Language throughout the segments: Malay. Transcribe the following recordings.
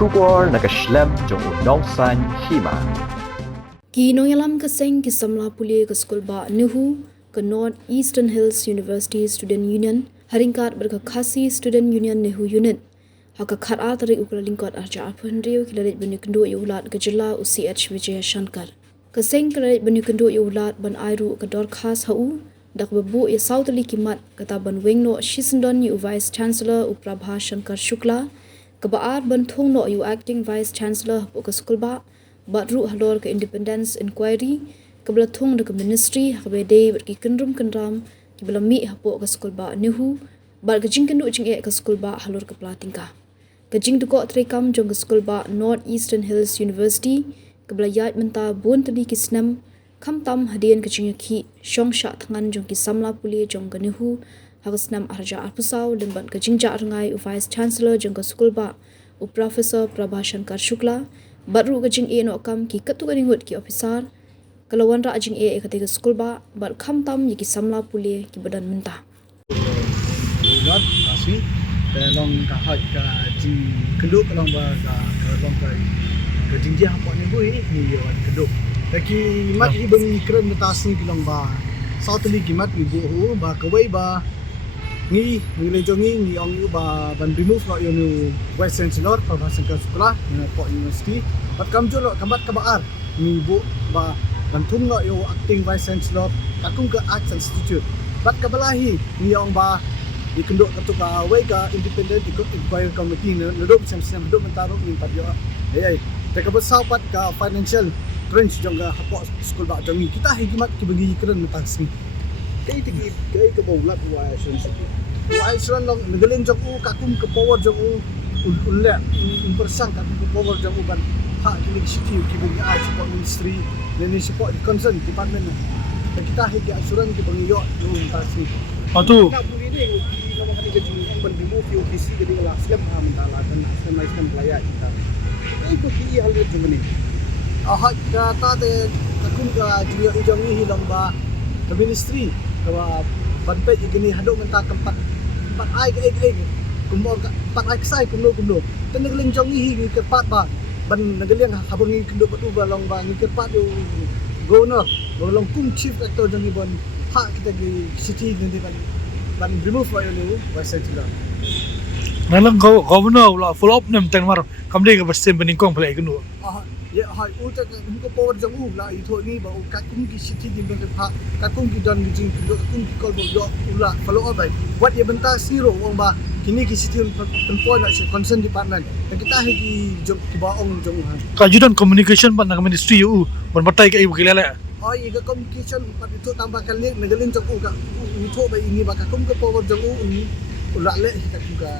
Shubor nakaslem jong unongsan hima. Ki noyalam kaseng ki samla pulie ke skul ba Nuhu ke North Eastern Hills University Student Union haringkat berkakasi Student Union Nuhu Unit. Haka khara tari ukra lingkot arja apandriu kilarit bani kendo yulat ke jela UCH Vijaya Shankar. Kaseng kilarit bani kendo yulat ban airu ke dorkhas hau dak bebu ya sautali kimat kata ban wengno Shisendon yu Vice Chancellor Uprabha Shankar Shukla kebaat ban thongno yu Acting Vice Chancellor ke skul ba Badru halor ke Independence Inquiry kebela thong de ke Ministry habede berki kendrum kendram kebela mi hapo ke skul ba Nuhu bar ke jing kendu jing ke skul ba halor ke platingka ke jing duko trekam jong ke skul ba North Eastern Hills University kebela yat menta bun tadi kisnam kam tam hadian ke jing ki shongsha thangan jong ki samla puli jong ke Nuhu hagasnam arja apusau lemban ke jing ja rangai Vice Chancellor jong ke skul ba Professor Prabha Shankar Shukla Baru ke jing no kam ki katu garingut ki officer kalawan ra jing ketika skul ba bar kham tam ki samla puli ki badan mentah Ulat kasih dalam kahak ka jing keduk dalam ba ka dalam ka jing dia apa ni bui ni yo keduk taki mat i bang kren metasi bilang ba satu lagi mat ni bu ba kawai ba ni jongi ni ong ba ban remove lo yo nu Vice Chancellor Prabha Shankar Shukla po university bat kam jolo kamat kabar ni bu ba ban thum lo yo Acting Vice Chancellor kakung ke Arts Institute bat kabalahi ni ong ba di kenduk ketua wei ka Independent Inquiry Committee neduk sem neduk mentaruk ni padyo teka besar pat ka financial crunch jongga hapok skul ba jongi kita higimat ki bagi keren metasi kai ke baulat wa sensitif wa isran long negelin jong u kakum ke power jong u ulle persang kakum ke power jong u ban hak kini sitiu ki bagi a support ministry dan support concern department kita higi asuran ki bagi yo metasi tu nak buli ni nama kali ke ban remove OPC jadi lah slam mentala dan slam pelayan kita kai ko ki hal jong ni hak kata de kakum ka jiyo jong ni hilang ba ke ministry kawa banpe igini hadok menta tempat ai ke kumbo tempat ai sai kumlo tan nagling jong hi ke pat ba ban nagling habangi kendo patu balong ba ni ke pat yo governor balong kum chief actor jong ni bon ha kita gi city ni ban remove wa yo Vice Chancellor nalang governor la follow up nem teng mar kamde ke basem beningkong pala ikunu ya hai uta ko power jong u la itho ni ba ka kum ki city din ba ka kum ki don ni jing ko kum ki kol bo yo ula follow up bai what ye benta zero wong ba kini ki city tempo na se concern department dan kita hi jong ki ba ong jong ha kajudan communication pan na ministry u ban batai ke ibu kilala ye ka communication pat itu tambah kali negelin jong u ka itho ba ini ba ka kum ke power jong u ni ula le kita juga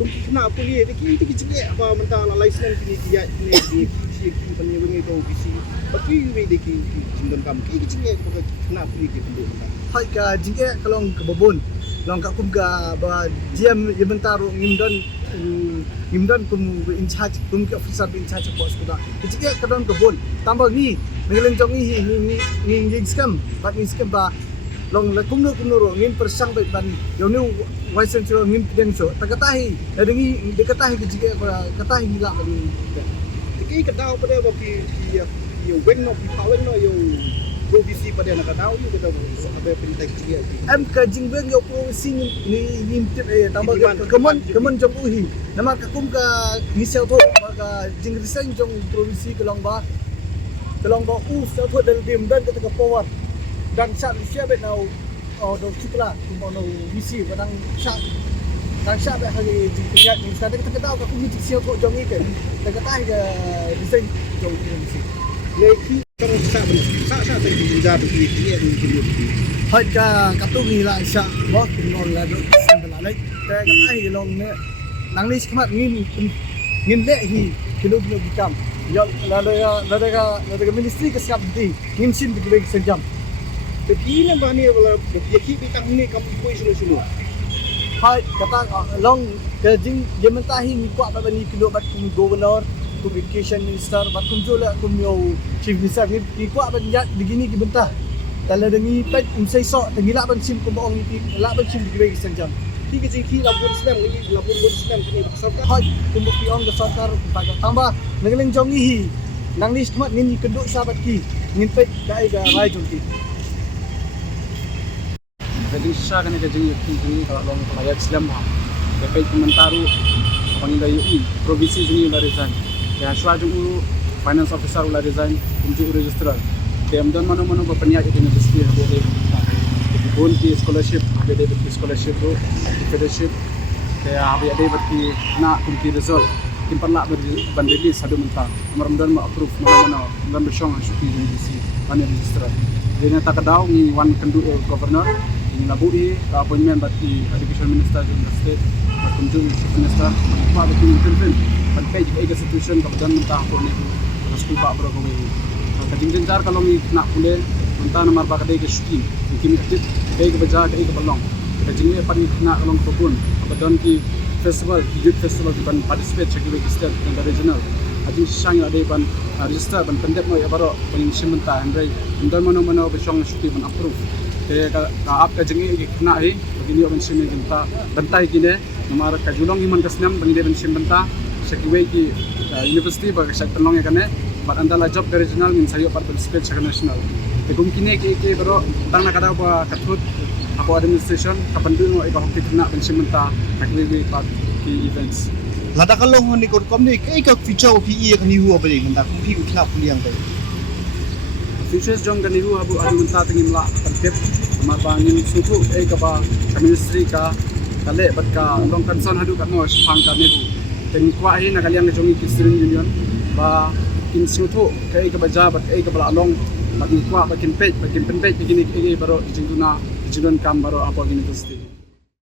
kum kena apa ni ki cik apa mentang la license ni dia ni di si company wengi ko bisi tapi we de ki jindon kam ki cik ko kena apa ni ki penduk hai ka jike kalong ke babon long ka kum ga ba diam inventaru ngimdan kum in charge kum ki officer in charge bos ko da jike kadon ke bon tambah ni ngeleng jong ni nging scam bat ni scam ba long la kumno ro ngin persang bai ban yo nu Vice Chancellor ngin den so takatahi dengi dekatahi ke jike katahi ngila ni ki kadau pada ba ki yo weng no pi paweng no yo provinsi pada nak kadau yo kadau abe perintah jike am ka jingweng yo provinsi ni tip tambah kemen jong uhi nama kakum ka nisau tho ka jingriseng jong provinsi kelong ba u sa tho dal dim dan ka power dan saat Malaysia bet nau dok cikla kumau nau visi padang syak bet hari jingkiat ni sekarang kita tahu aku mesti siap kok jong ikan dan kata dia design jong visi leki kan sak tadi juga begini ni hai ka katung ni la syak boh kumau la dok sampai lai dan kata dia long ne nang ni semat ngin le hi kilo hitam yo la ministry ke siap di ngin sin di sejam tapi ni bani wala yaki bitang ni kam koi sulu hai kata long ke jing je mentahi ni kuat ba ni kilo bat kum governor kum education minister bat kum jola kum yo chief minister ni kuat ban ya begini ki bentah tala dengi pet umsai sok tengila ban sim kum ong ni la ban sim di gregi senjam ki jingki labun Islam ni labun Islam kini sarkar hoj tumbuk pion ke sarkar taga tambah ngeling jong hi nang ni smart ni keduk sabat ki nimpe dai ga rai jongki jadi susah kan jadi ini kalau long rakyat Islam sampai komentaru panggil UI provinsi sini ulah resign ya swaju ulu finance officer ulah resign unjuk registrar dem dan mana-mana berpeniat di universiti habis pun di scholarship habis ada scholarship tu fellowship kayak habis ada berarti nak kunci result timpan lah berbandelis sadu mentah mudah-mudahan mau approve mana-mana dan bersong syukur universiti panel registrar dia nak kadau ni one kendu governor ini labui appointment berarti education minister di state berkunjung chief minister apa betul intervene sampai jika institution kemudian mentah pun itu sekolah pak berkomi kadang jenjar kalau nak pulih mentah nomor bakadai ke syuki mungkin aktif kai ke baja kai ke balong kadang ni pan nak kalau kebun kemudian ki festival youth festival di pan participate sebagai state dan regional ajin sang ada pan register pan pendek mo ya baro pengisian mentah andai dan mana-mana bersong syuki pan approve ka ap ka jengi kena begini orang sini kita bentai gini nomor ka julong iman kasnam bangde ben sim benta sekiwe ki university ba sa pelong ya kane bat andala job regional min sayo participate sa national te kum kini ke bro tang na kada ba katut apa administration kapandu mo iba hokti kena ben sim benta takwe part ki events lada kalong ni kom ni kai ka future PE kan hu apa ni hendak pi ku kena puliang kai futures jong kan ibu abu adu menta tingin la tertib sama bangin suku ka ba ministry ka kale bat ka long concern hadu ka no phang ka nebu ten kwa hi na kaliang jongi ki student union ba kin sutu kai ka baja bat kai ka bala long bat kwa ba kin page ba kin pen page begini baro jinguna jinon kam baro apa university